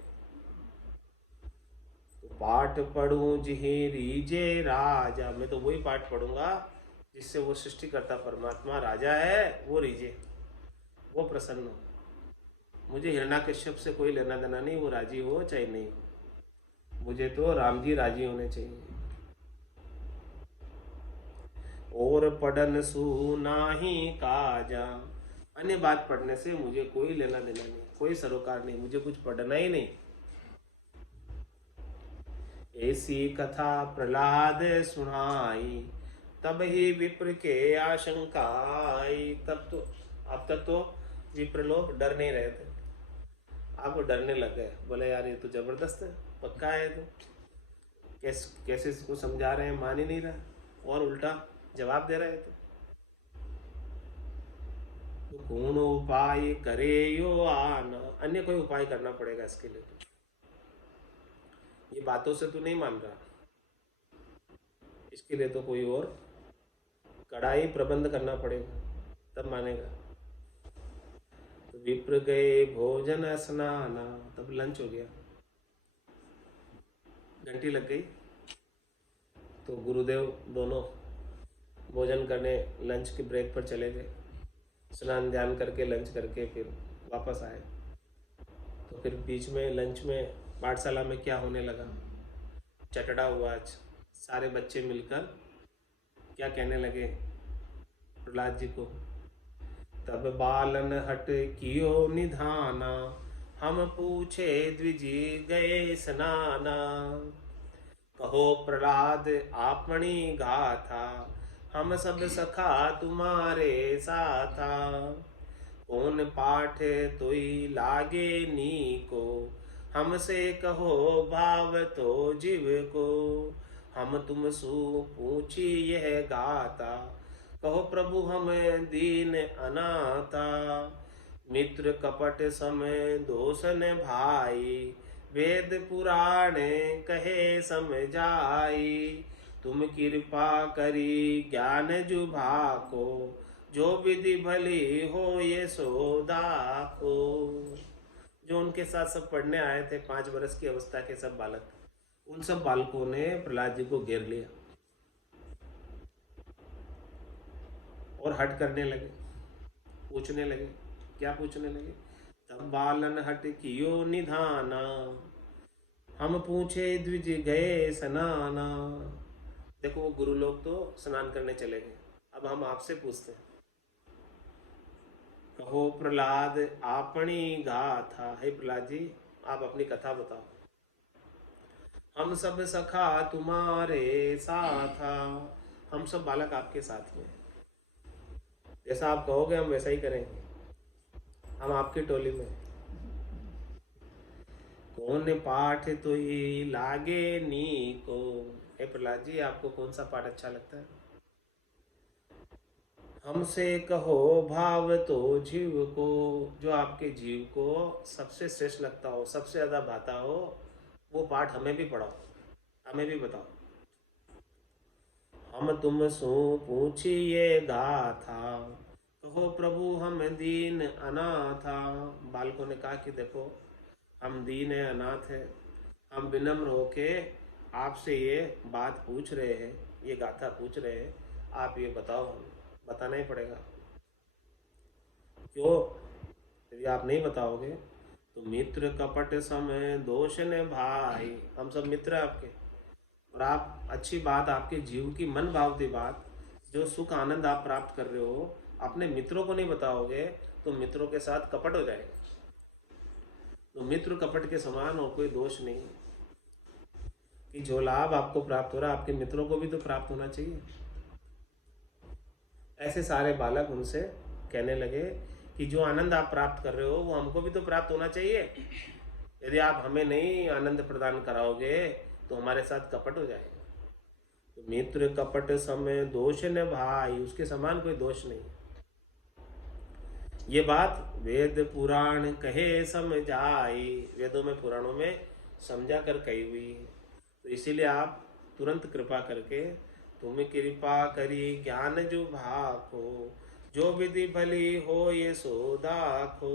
पाठ पढ़ूं जिहि रीजे राजा, मैं तो वही पाठ पढ़ूंगा जिससे वो सृष्टिकर्ता परमात्मा राजा है, वो रीजे, वो प्रसन्न हो। मुझे हिरण्यकश्यप से कोई लेना देना नहीं, वो राजी हो चाहे नहीं हो, मुझे तो राम जी राजी होने चाहिए। और पढ़न सुना ही काजा, अन्य बात पढ़ने से मुझे कोई लेना देना नहीं, कोई सरोकार नहीं, मुझे कुछ पढ़ना ही नहीं। ऐसी कथा प्रहलाद सुनाई, तब ही विप्र के आशंका आई। तब तो अब तक तो विप्र लोग डर नहीं रहे थे, अब डरने लग गए। बोले यार ये तो जबरदस्त है, पक्का है, तो कैसे इसको समझा रहे हैं, मान ही नहीं रहा, और उल्टा जवाब दे रहे थे। तो कौन उपाय करे यो आना, अन्य कोई उपाय करना पड़ेगा इसके लिए। तो ये बातों से तू नहीं मान रहा, इसके लिए तो कोई और कड़ाई प्रबंध करना पड़ेगा, तब मानेगा। तो विप्र गए भोजन स्नाना, तब लंच हो गया, घंटी लग गई, तो गुरुदेव दोनों भोजन करने लंच के ब्रेक पर चले गए। स्नान ध्यान करके लंच करके फिर वापस आए। तो फिर बीच में लंच में पाठशाला में क्या होने लगा, चटड़ा हुआ। आज सारे बच्चे मिलकर क्या कहने लगे प्रहलाद जी को, तब बालन हट कियो निधाना, हम पूछे द्विजी गए स्नाना। कहो प्रहलाद आपनी गाथा, हम सब सखा तुम्हारे साथा। कौन पाठ तोई लागे नीको, हमसे कहो भाव तो जीव को। हम तुम सु पूछी यह गाथा, कहो प्रभु हम दीन अनाथा। मित्र कपट समय दोषन भाई, वेद पुराण कहे समझाई। तुम कृपा करी ज्ञान जुभा को, जो विधि भली हो ये सोदा को। जो उनके साथ सब पढ़ने आए थे 5 वर्ष की अवस्था के सब बालक, उन सब बालकों ने प्रहलाद जी को घेर लिया और हट करने लगे, पूछने लगे। क्या पूछने लगे, तब बालन हट कियो निधाना, हम पूछे द्विज गए स्नाना। देखो वो गुरु लोग तो स्नान करने चले गए, अब हम आपसे पूछते हैं। कहो प्रहलाद आपनी गाथा, हे प्रहलाद जी आप अपनी कथा बताओ। हम सब सखा तुम्हारे साथा, हम सब बालक आपके साथ में, जैसा आप कहोगे हम वैसा ही करेंगे, हम आपकी टोली में। कौन पाठ तो ही लागे नी को, हे प्रहलाद जी आपको कौन सा पाठ अच्छा लगता है। हमसे कहो भाव तो जीव को, जो आपके जीव को सबसे श्रेष्ठ लगता हो, सबसे ज्यादा भाता हो, वो पाठ हमें भी पढ़ाओ, हमें भी बताओ। हम तुम सो पूछी ये गाथा, कहो प्रभु हम दीन अनाथा। बालकों ने कहा कि देखो हम दीन है, अनाथ है, हम विनम्र होके आपसे ये बात पूछ रहे हैं, ये गाथा पूछ रहे हैं, आप ये बताओ, हम बताना ही पड़ेगा। क्यों, यदि आप नहीं बताओगे तो मित्र कपट समय दोष ने भाई, हम सब मित्र आपके, और आप अच्छी बात, आपके जीव की मन भावती बात, जो सुख आनंद आप प्राप्त कर रहे हो, अपने मित्रों को नहीं बताओगे तो मित्रों के साथ कपट हो जाएगा। तो मित्र कपट के समान और कोई दोष नहीं कि जो लाभ आपको प्राप्त हो रहा है आपके मित्रों को भी तो प्राप्त होना चाहिए। ऐसे सारे बालक उनसे कहने लगे कि जो आनंद आप प्राप्त कर रहे हो वो हमको भी तो प्राप्त होना चाहिए। यदि आप हमें नहीं आनंद प्रदान कराओगे तो हमारे साथ कपट हो जाएगा। तो मित्र कपट समय दोष न भाई, उसके समान कोई दोष नहीं। ये बात वेद पुराण कहे समझाई, वेदों में पुराणों में समझा कर कही हुई है। तो इसीलिए आप तुरंत कृपा करके, तुम कृपा करी ज्ञान जो भाखो, जो विधि भली हो ये सो दाखो।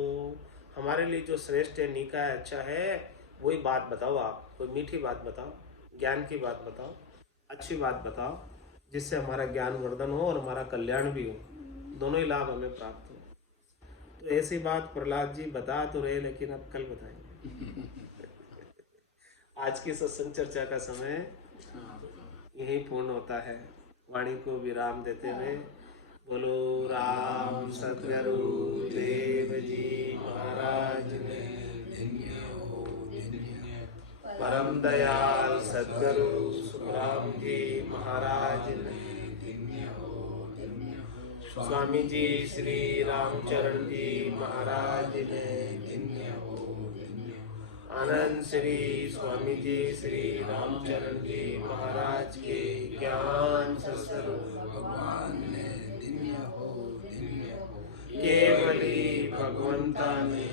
हमारे लिए जो श्रेष्ठ है, नीका है, अच्छा है, वही बात बताओ। आप कोई मीठी बात बताओ, ज्ञान की बात बताओ, अच्छी बात बताओ, जिससे हमारा ज्ञान वर्धन हो और हमारा कल्याण भी हो, दोनों ही लाभ हमें प्राप्त हो। तो ऐसी बात प्रहलाद जी बता तो रहे, लेकिन अब कल बताएंगे। आज की सत्संग चर्चा का समय यही पूर्ण होता है। वाणी को विराम देते हुए बोलो राम सतगुरु देव जी महाराज ने, परम दयाल सतगुरु सुखराम जी महाराज ने, स्वामी जी श्री रामचरण जी महाराज ने, आनंद श्री स्वामी जी श्री रामचरण जी महाराज के ज्ञान सत्स्वरूप भगवान ने, केवली भगवंता ने,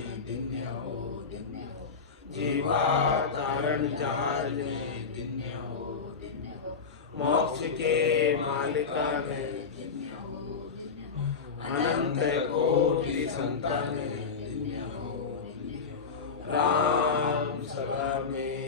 जीवा कारण जहाज ने, मोक्ष के मालिका ने, अनंत कोटि संतान, राम सभा में